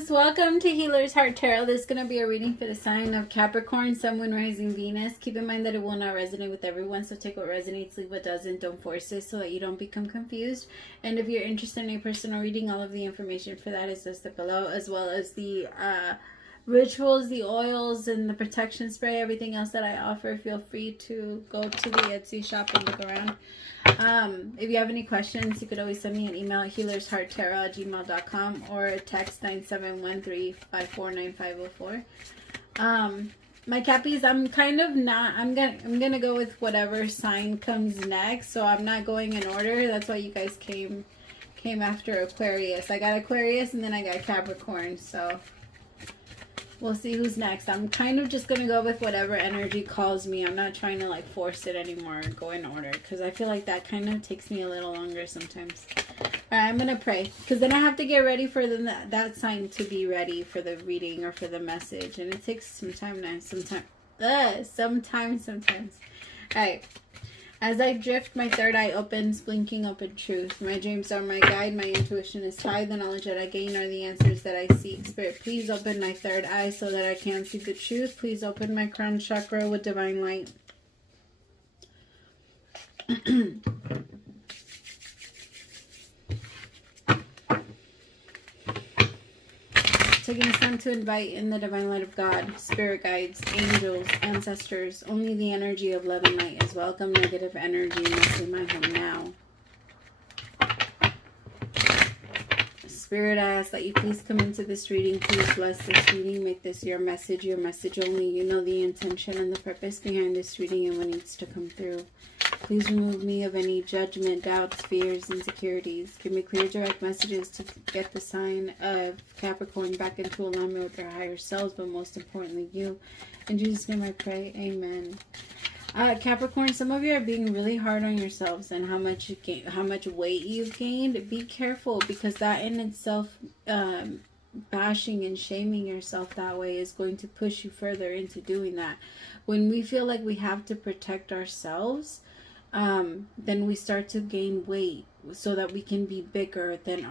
loves, welcome to Healer's Heart Tarot. This is going to be a reading for the sign of Capricorn, Sun, Moon, Rising, Venus. Keep in mind that it will not resonate with everyone, so take what resonates, leave what doesn't. Don't force it so that you don't become confused. And if you're interested in a personal reading, all of the information for that is listed below, as well as the rituals, the oils, and the protection spray, everything else that I offer. Feel free to go to the Etsy shop and look around. If you have any questions, you could always send me an email at healershearttarot@gmail.com or text 9713549504. My Cappies, I'm gonna go with whatever sign comes next, so I'm not going in order. That's why you guys came after Aquarius. I got Aquarius and then I got Capricorn, so we'll see who's next. I'm kind of just going to go with whatever energy calls me. I'm not trying to like force it anymore or go in order, because I feel like that kind of takes me a little longer sometimes. Alright, I'm going to pray, because then I have to get ready for that sign to be ready for the reading or for the message. And it takes some time now. Sometimes. Alright. As I drift, my third eye opens, blinking open truth. My dreams are my guide, my intuition is high, the knowledge that I gain are the answers that I seek. Spirit, please open my third eye so that I can see the truth. Please open my crown chakra with divine light. Taking this time to invite in the divine light of God, spirit guides, angels, ancestors. Only the energy of love and light is welcome. Negative energy must leave my home now. Spirit, I ask that you please come into this reading. Please bless this reading. Make this your message only. You know the intention and the purpose behind this reading and what needs to come through. Please remove me of any judgment, doubts, fears, insecurities. Give me clear, direct messages to get the sign of Capricorn back into alignment with their higher selves, but most importantly, you. In Jesus' name I pray. Amen. Capricorn, some of you are being really hard on yourselves and how much weight you've gained. Be careful, because that in itself, bashing and shaming yourself that way is going to push you further into doing that. When we feel like we have to protect ourselves, then we start to gain weight so that we can be bigger than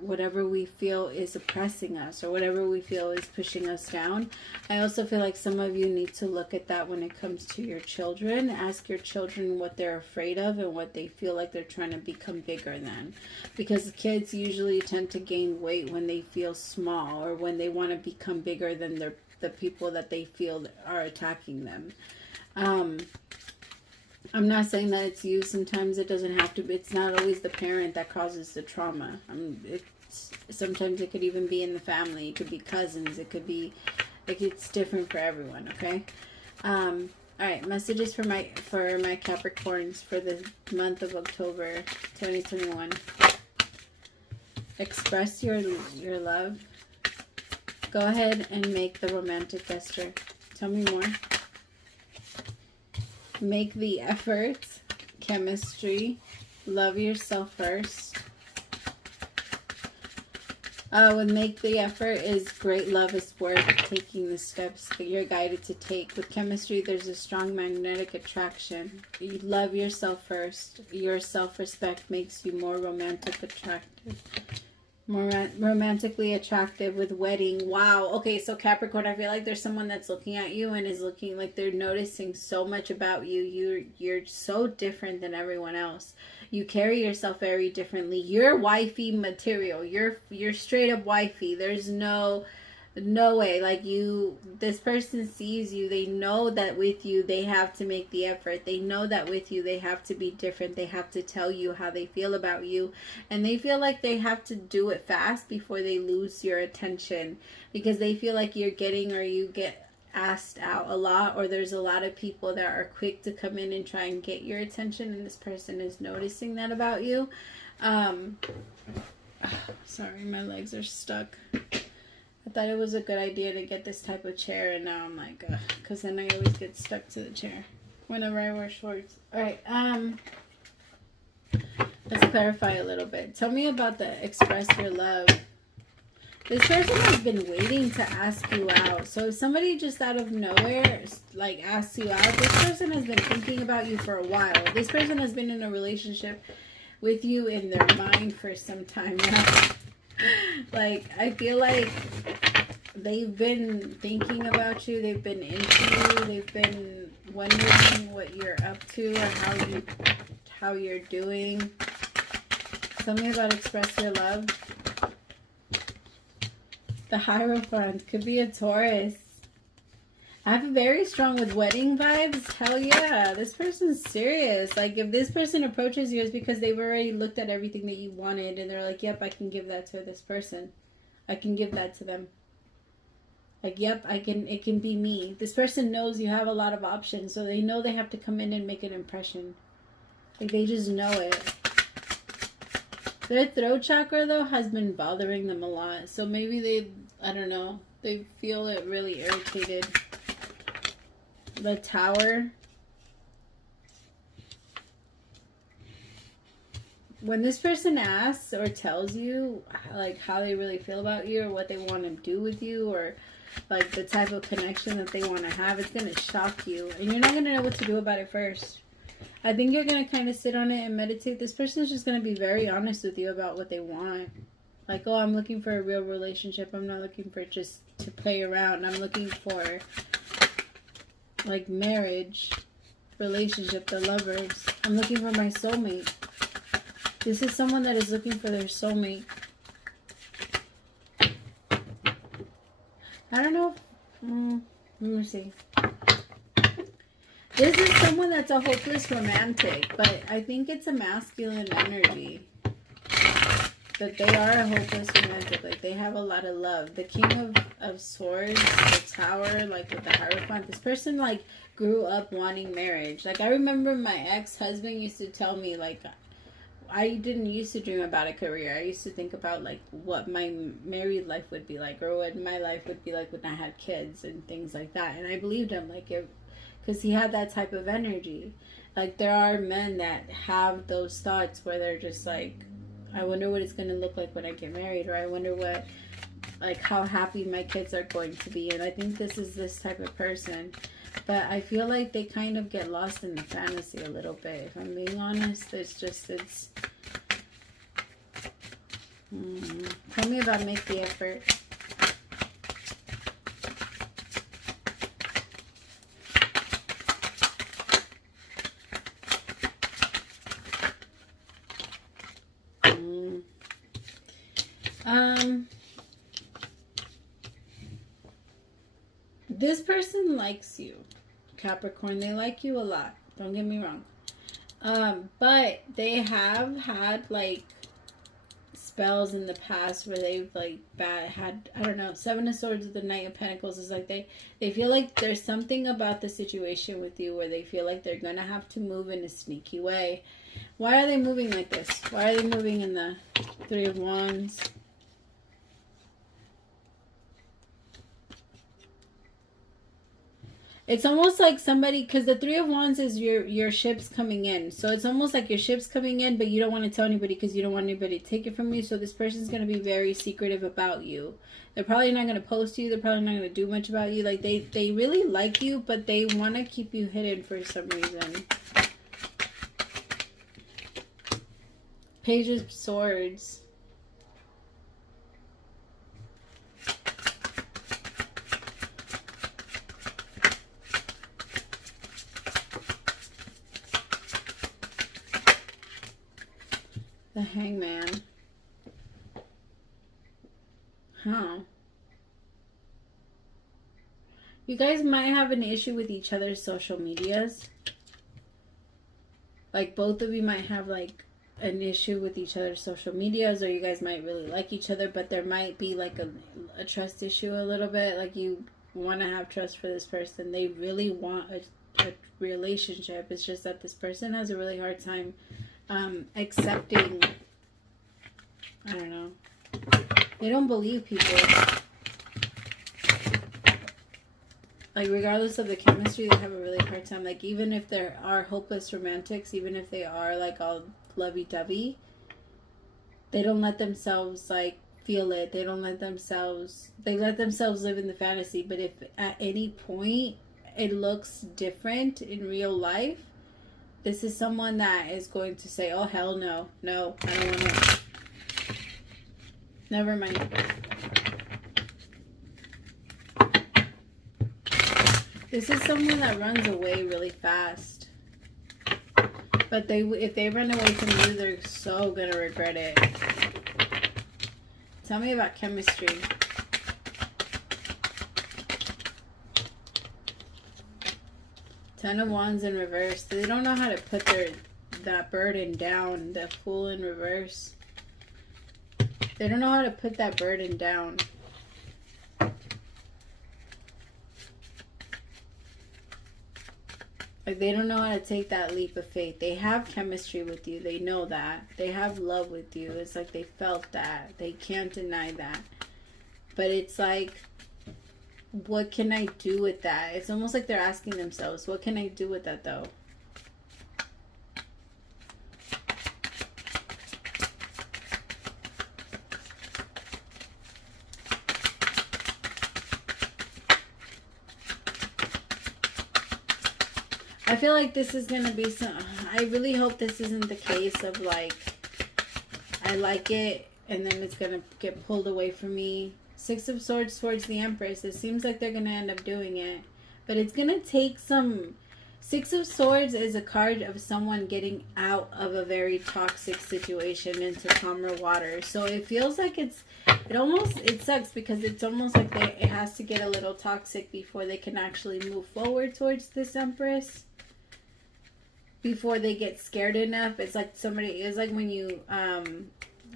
whatever we feel is oppressing us or whatever we feel is pushing us down. I also feel like some of you need to look at that when it comes to your children. Ask your children what they're afraid of and what they feel like they're trying to become bigger than. Because kids usually tend to gain weight when they feel small or when they want to become bigger than the people that they feel are attacking them. I'm not saying that it's you. Sometimes it doesn't have to be. It's not always the parent that causes the trauma. Sometimes it could even be in the family. It could be cousins. It could be, like, it's different for everyone, okay? Alright, messages for my Capricorns for the month of October 2021. Express your love. Go ahead and make the romantic gesture. Tell me more. Make the effort. Chemistry. Love yourself first. With make the effort is great love is worth taking the steps that you're guided to take. With chemistry, there's a strong magnetic attraction. You love yourself first. Your self-respect makes you more romantically attractive. With wedding. Wow. Okay, so Capricorn, I feel like there's someone that's looking at you and is looking like they're noticing so much about you. You're so different than everyone else. You carry yourself very differently. You're wifey material. You're straight up wifey. There's no way. Like, this person sees you. They know that with you they have to make the effort. They know that with you they have to be different. They have to tell you how they feel about you, and they feel like they have to do it fast before they lose your attention, because they feel like you get asked out a lot, or there's a lot of people that are quick to come in and try and get your attention, and this person is noticing that about you. Sorry, my legs are stuck. I thought it was a good idea to get this type of chair, and now I'm like, because then I always get stuck to the chair whenever I wear shorts. Alright, let's clarify a little bit. Tell me about the express your love. This person has been waiting to ask you out. So if somebody just out of nowhere, like, asks you out, this person has been thinking about you for a while. This person has been in a relationship with you in their mind for some time now. Like, I feel like they've been thinking about you. They've been into you. They've been wondering what you're up to or how you're doing. Tell me about express your love. The Hierophant could be a Taurus. I have a very strong with wedding vibes. Hell yeah. This person's serious. Like, if this person approaches you, it's because they've already looked at everything that you wanted. And they're like, yep, I can give that to this person. I can give that to them. Like, yep, it can be me. This person knows you have a lot of options. So they know they have to come in and make an impression. Like, they just know it. Their throat chakra, though, has been bothering them a lot. So maybe I don't know. They feel it really irritated. The Tower. When this person asks or tells you like how they really feel about you or what they want to do with you or like the type of connection that they want to have, it's going to shock you. And you're not going to know what to do about it first. I think you're going to kind of sit on it and meditate. This person is just going to be very honest with you about what they want. Like, oh, I'm looking for a real relationship. I'm not looking for just to play around. I'm looking for like marriage, relationship, the lovers. I'm looking for my soulmate. This is someone that is looking for their soulmate. I don't know. Let me see. This is someone that's a hopeless romantic, but I think it's a masculine energy. That they are a hopeless romantic. Like, they have a lot of love. The King of Swords, the Tower, like with the Hierophant. This person, like, grew up wanting marriage. Like, I remember my ex-husband used to tell me, like, I didn't used to dream about a career. I used to think about, like, what my married life would be like. Or what my life would be like when I had kids and things like that. And I believed him, like, because he had that type of energy. Like, there are men that have those thoughts where they're just like, I wonder what it's going to look like when I get married, or I wonder what, like, how happy my kids are going to be. And I think this is this type of person. But I feel like they kind of get lost in the fantasy a little bit. If I'm being honest, it's tell me about make the effort. This person likes you, Capricorn. They like you a lot. Don't get me wrong. But they have had, like, spells in the past where they've, like, had, I don't know, Seven of Swords with the Knight of Pentacles is like they feel like there's something about the situation with you where they feel like they're going to have to move in a sneaky way. Why are they moving like this? Why are they moving in the Three of Wands? It's almost like somebody, because the Three of Wands is your ship's coming in. So it's almost like your ship's coming in, but you don't want to tell anybody because you don't want anybody to take it from you. So this person's going to be very secretive about you. They're probably not going to post you. They're probably not going to do much about you. Like, they really like you, but they want to keep you hidden for some reason. Page of Swords. The Hangman. Huh. You guys might have an issue with each other's social medias. Like, both of you might have, like, an issue with each other's social medias, or you guys might really like each other, but there might be, like, a trust issue a little bit. Like, you want to have trust for this person. They really want a relationship. It's just that this person has a really hard time accepting, I don't know, they don't believe people. Like, regardless of the chemistry, they have a really hard time. Like, even if there are hopeless romantics, even if they are, like, all lovey-dovey, they don't let themselves, like, feel it. They let themselves live in the fantasy. But if at any point it looks different in real life, this is someone that is going to say, oh, hell no. No, I don't want to. Never mind. This is someone that runs away really fast. But if they run away from you, they're so gonna regret it. Tell me about chemistry. Ten of Wands in reverse. They don't know how to put that burden down. The Fool in reverse. They don't know how to put that burden down. Like, they don't know how to take that leap of faith. They have chemistry with you. They know that. They have love with you. It's like they felt that. They can't deny that. But it's like, what can I do with that? It's almost like they're asking themselves, what can I do with that though? I feel like this is going to be some... I really hope this isn't the case of like, I like it and then it's going to get pulled away from me. Six of Swords towards the Empress. It seems like they're going to end up doing it. But it's going to take some... Six of Swords is a card of someone getting out of a very toxic situation into calmer water. So it feels like it sucks because it's almost like it has to get a little toxic before they can actually move forward towards this Empress. Before they get scared enough. It's like it's like when you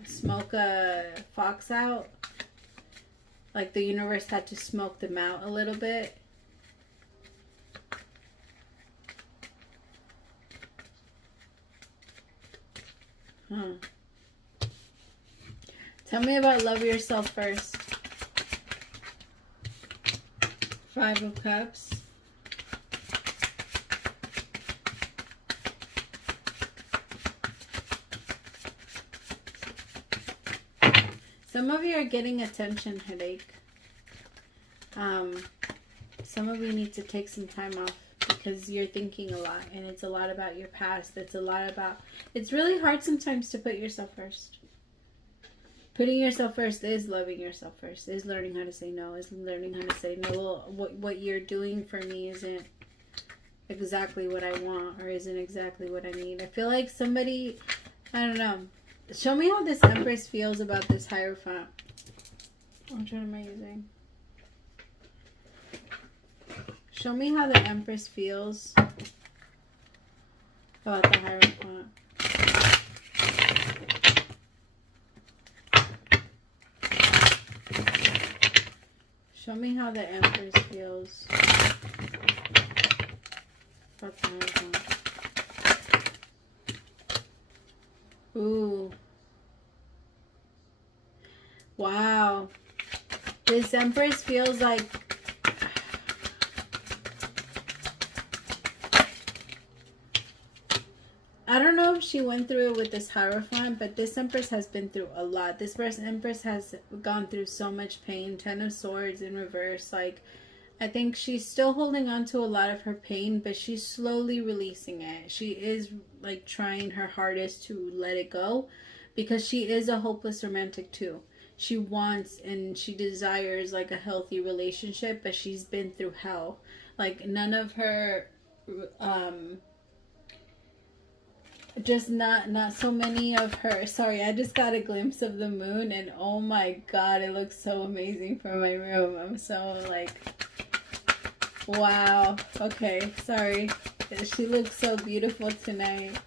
smoke a fox out. Like the universe had to smoke them out a little bit. Tell me about love yourself first. Five of Cups. Some of you are getting a tension headache. Some of you need to take some time off because you're thinking a lot and it's a lot about your past. It's really hard sometimes to put yourself first. Putting yourself first is loving yourself first, is learning how to say no, is learning how to say no. What you're doing for me isn't exactly what I want or isn't exactly what I need. I feel like somebody, I don't know. Show me how this Empress feels about this Hierophant. Which one am I using? Show me how the Empress feels about the Hierophant. Show me how the Empress feels about the Hierophant. Ooh. Wow. This Empress feels like... I don't know if she went through it with this Hierophant, but this Empress has been through a lot. This Empress has gone through so much pain. Ten of Swords in reverse. Like, I think she's still holding on to a lot of her pain, but she's slowly releasing it. She is like trying her hardest to let it go because she is a hopeless romantic too. She wants and she desires like a healthy relationship, but she's been through hell. Like none of her just not so many of her. Sorry, I just got a glimpse of the moon and oh my god, it looks so amazing for my room. I'm so like, wow. Okay, sorry. She looks so beautiful tonight.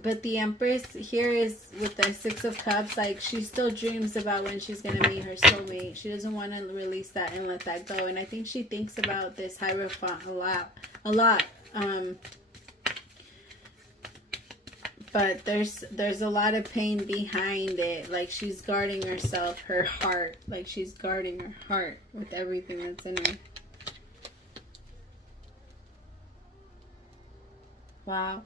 But the Empress here is with the Six of Cups. Like, she still dreams about when she's going to meet her soulmate. She doesn't want to release that and let that go. And I think she thinks about this Hierophant a lot. But there's a lot of pain behind it. Like, she's guarding herself, her heart. Like, she's guarding her heart with everything that's in her. Wow.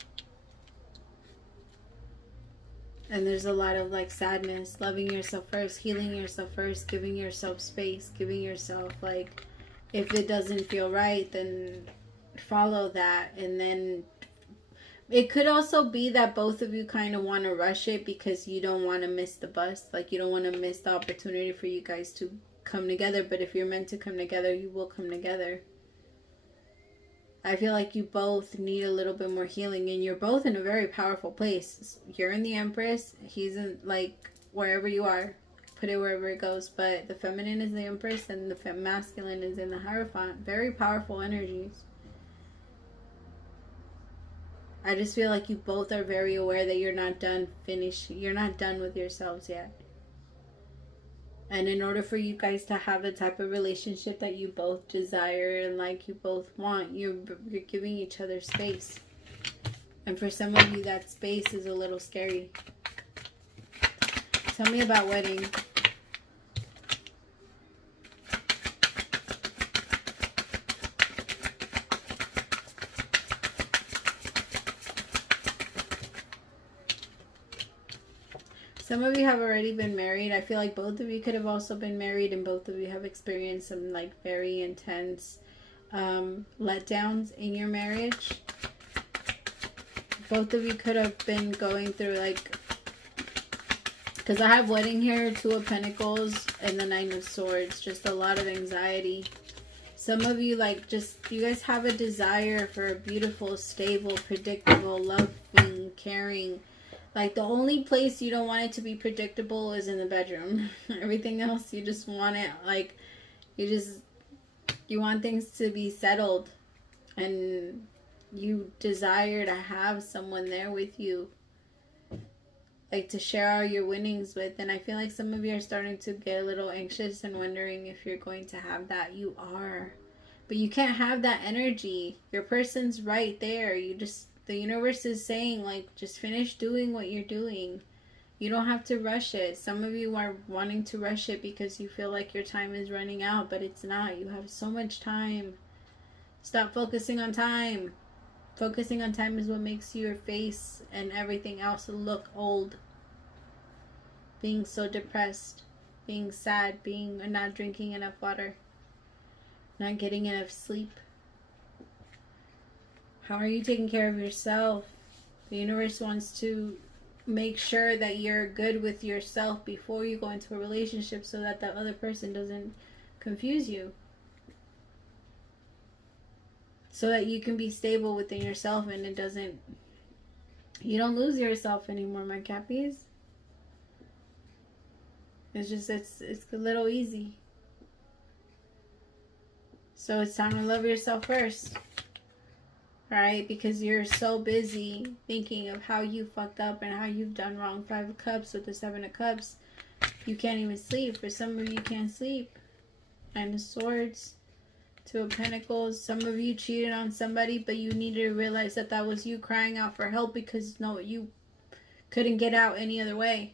And there's a lot of like sadness, loving yourself first, healing yourself first, giving yourself space, giving yourself like, if it doesn't feel right, then follow that. And then It could also be that both of you kind of want to rush it because you don't want to miss the bus. Like, you don't want to miss the opportunity for you guys to come together. But if you're meant to come together, you will come together. I feel like you both need a little bit more healing. And you're both in a very powerful place. You're in the Empress. He's in, like, wherever you are. Put it wherever it goes. But the feminine is the Empress and the masculine is in the Hierophant. Very powerful energies. I just feel like you both are very aware that you're not done you're not done with yourselves yet. And in order for you guys to have the type of relationship that you both desire and like you both want, you're giving each other space. And for some of you, that space is a little scary. Tell me about wedding. Some of you have already been married. I feel like both of you could have also been married, and both of you have experienced some like very intense letdowns in your marriage. Both of you could have been going through like, because I have wedding here, 2 of Pentacles and the 9 of Swords. Just a lot of anxiety. Some of you like you guys have a desire for a beautiful, stable, predictable, loving, caring. Like, the only place you don't want it to be predictable is in the bedroom. Everything else, you just want it, like, you want things to be settled. And you desire to have someone there with you. Like, to share all your winnings with. And I feel like some of you are starting to get a little anxious and wondering if you're going to have that. You are. But you can't have that energy. Your person's right there. The universe is saying, like, just finish doing what you're doing. You don't have to rush it. Some of you are wanting to rush it because you feel like your time is running out, but it's not. You have so much time. Stop focusing on time. Focusing on time is what makes your face and everything else look old. Being so depressed. Being sad. Not drinking enough water. Not getting enough sleep. How are you taking care of yourself? The universe wants to make sure that you're good with yourself before you go into a relationship so that the other person doesn't confuse you. So that you can be stable within yourself and you don't lose yourself anymore, my Cappies. It's just, it's a little easy. So it's time to love yourself first. Right? Because you're so busy thinking of how you fucked up and how you've done wrong. 5 of Cups with the 7 of Cups. You can't even sleep. For some of you, can't sleep. 9 of Swords. 2 of Pentacles. Some of you cheated on somebody, but you need to realize that that was you crying out for help because you couldn't get out any other way.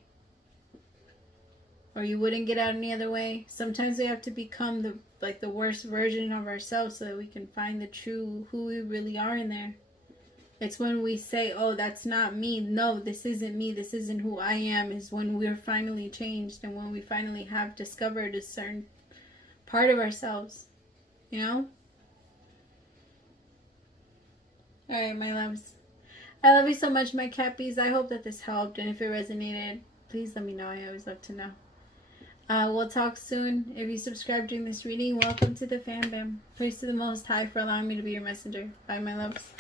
Or you wouldn't get out any other way. Sometimes we have to become the worst version of ourselves so that we can find the true who we really are in there. It's when we say, oh, that's not me. No, this isn't me. This isn't who I am. Is when we're finally changed and when we finally have discovered a certain part of ourselves. You know? Alright, my loves. I love you so much, my Cappies. I hope that this helped. And if it resonated, please let me know. I always love to know. We'll talk soon. If you subscribe during this reading, welcome to the fandom. Praise to the Most High for allowing me to be your messenger. Bye, my loves.